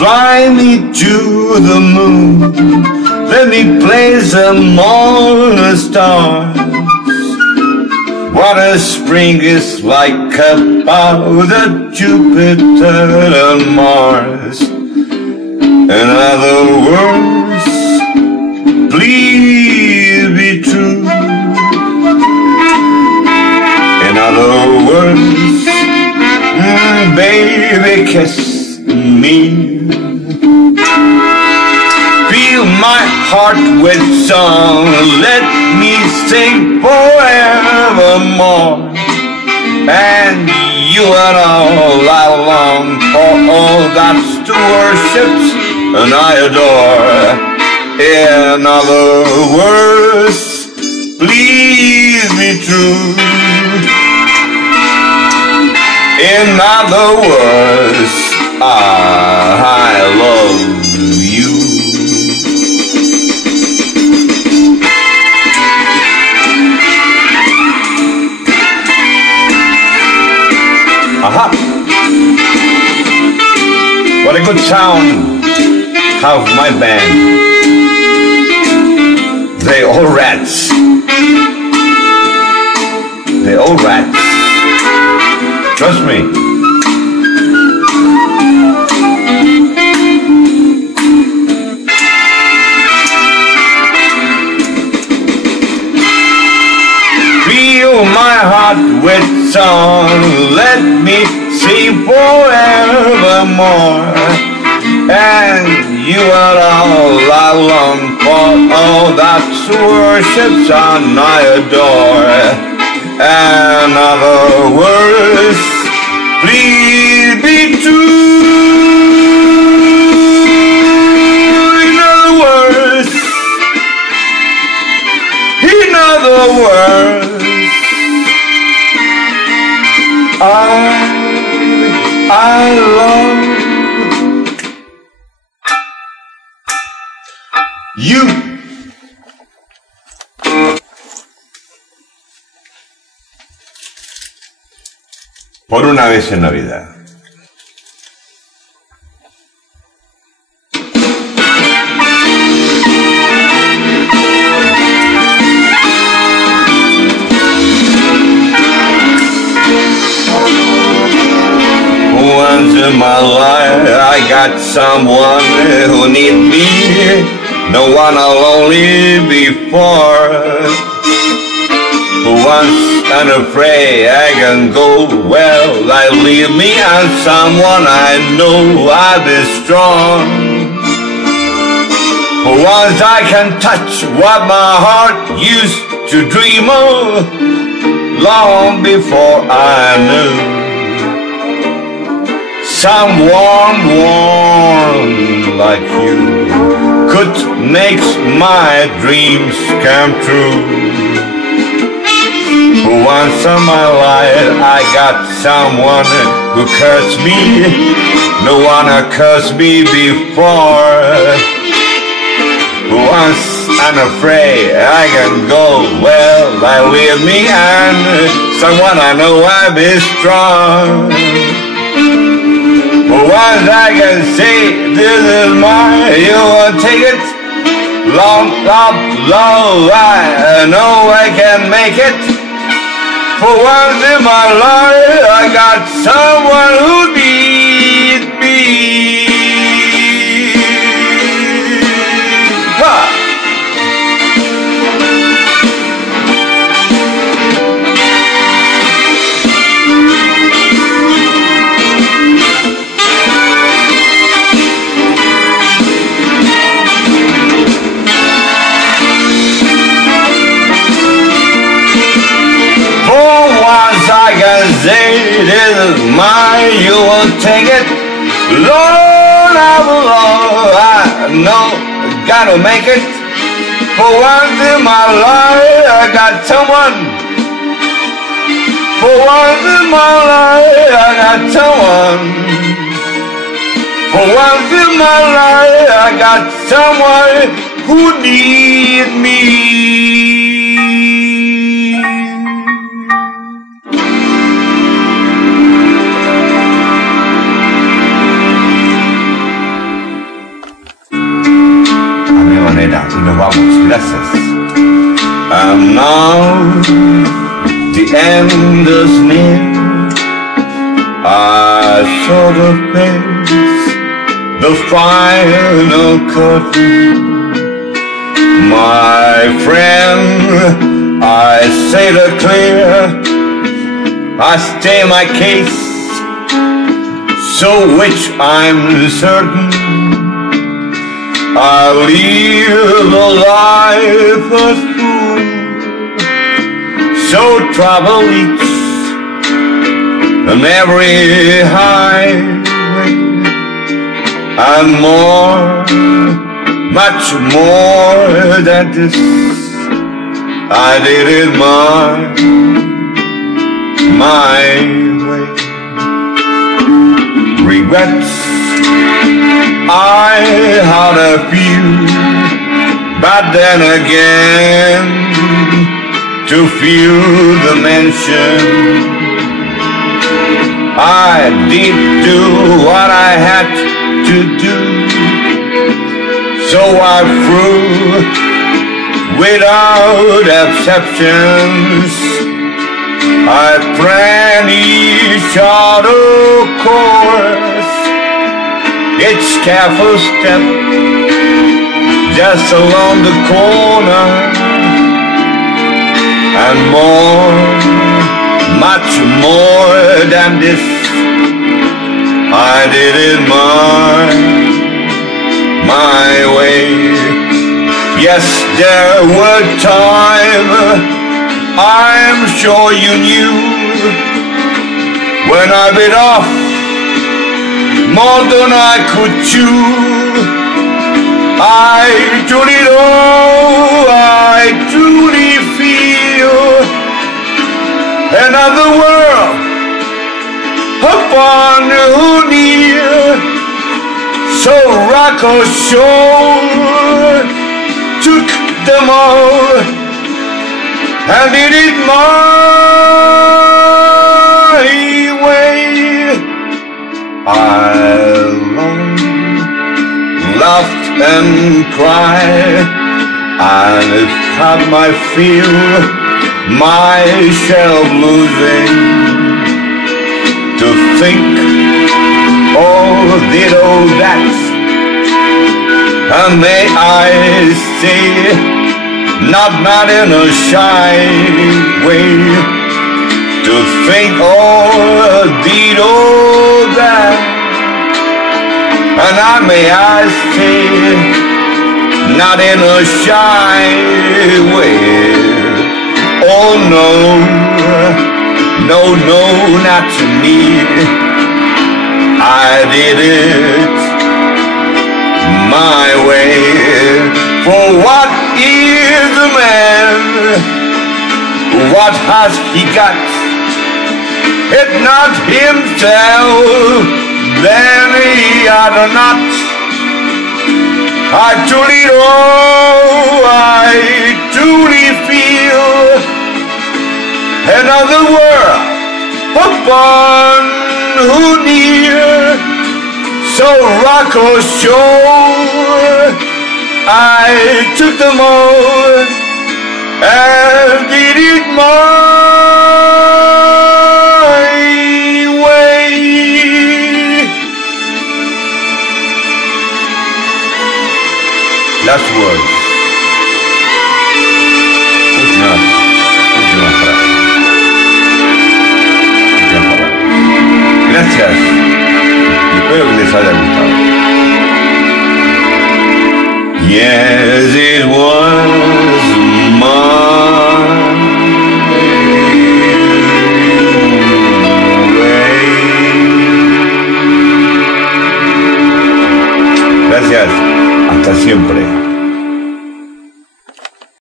Fly me to the moon, let me place among the stars. What a spring is like about Jupiter and Mars. In other words, please be true. In other words, baby, kiss me. Fill my heart with song, let me sing forevermore. And you and all I long for, all that's to worship and I adore. In other words, please be true. In other words, I love you. Aha! What a good sound have my band. They all rats. They all rats. Trust me. Fill my heart with song, let me sing forevermore. And you are all I long for, all that's worships and I adore. In other words, please be true. In other words, I love you. Por una vez en la vida. Once in my life I got someone who need me, no one I'll only before. Once unafraid I can go well, I leave me and someone I know I'll be strong. Once I can touch what my heart used to dream of, long before I knew. Someone warm like you could make my dreams come true. Once in my life I got someone who cursed me, no one had cursed me before. Once unafraid I can go well, I with me and someone I know I'll be strong. Once I can say this is mine, you will take it. Long up low, I know I can make it. For once in my life I got someone who needs me. Ha! I can say this is mine, you will take it. Lord, I know, gotta make it. For once in my life, I got someone. For once in my life, I got someone. For once in my life, I got someone who needs me. Gracias. And now the end is near. I saw the face, the final curtain. My friend, I say it clear, I state my case, so which I'm certain. I live a life of fool, so trouble each and every highway, and more, much more than this, I did it my way. Regrets, I had a few, but then again, too few to mention. I did do what I had to do, so I threw without exceptions. I planned each other course, each careful step just along the corner, and more, much more than this, I did it my way. Yes, there were times, I'm sure you knew, when I bit off more than I could chew. I truly know, I truly feel another world upon who near. So rock or shore took them all and did it my way. I laughed and cried, and had my feel myself losing, to think all did all that, and may I say, not in a shy way, to think all did all that, and I say, not in a shy way. Oh no, no, no, not to me. I did it my way. For what is a man? What has he got? If not himself, then he had not. I truly know, I truly feel another world upon who near. So rock or shore, I took them all and did it my way. Last words. Última frase. Gracias. Espero que les haya gustado. Yes, it was my way. Gracias. Hasta siempre.